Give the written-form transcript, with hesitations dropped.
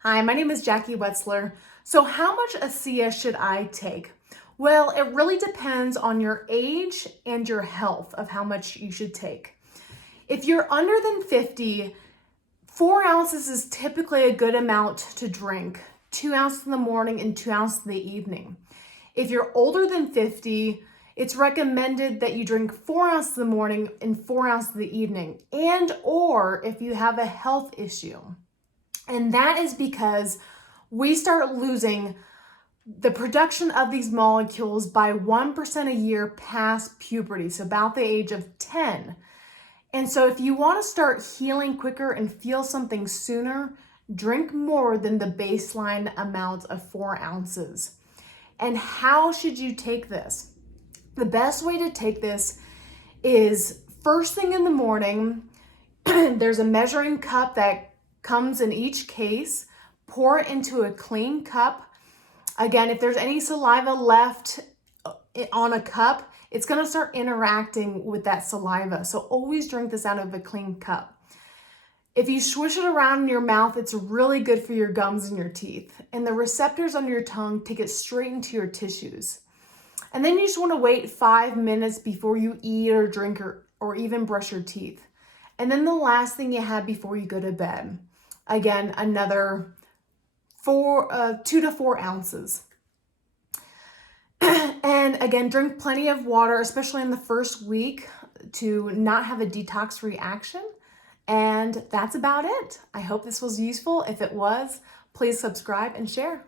Hi, my name is Jackie Wetzler. So how much ASEA should I take? Well, it really depends on your age and your health of how much you should take. If you're under than 50, 4 ounces is typically a good amount to drink. 2 ounces in the morning and 2 ounces in the evening. If you're older than 50, it's recommended that you drink 4 ounces in the morning and 4 ounces in the evening, and or if you have a health issue. And that is because we start losing the production of these molecules by 1% a year past puberty, so about the age of 10. And so if you want to start healing quicker and feel something sooner, drink more than the baseline amount of 4 ounces. And how should you take this? The best way to take this is first thing in the morning. There's a measuring cup that comes in each case. Pour it into a clean cup. Again, if there's any saliva left on a cup, it's going to start interacting with that saliva. So always drink this out of a clean cup. If you swish it around in your mouth, it's really good for your gums and your teeth. And the receptors on your tongue take it straight into your tissues. And then you just want to wait 5 minutes before you eat or drink or even brush your teeth. And then the last thing you have before you go to bed. Again, another 2 to 4 ounces. And again, drink plenty of water, especially in the first week, to not have a detox reaction. And that's about it. I hope this was useful. If it was, please subscribe and share.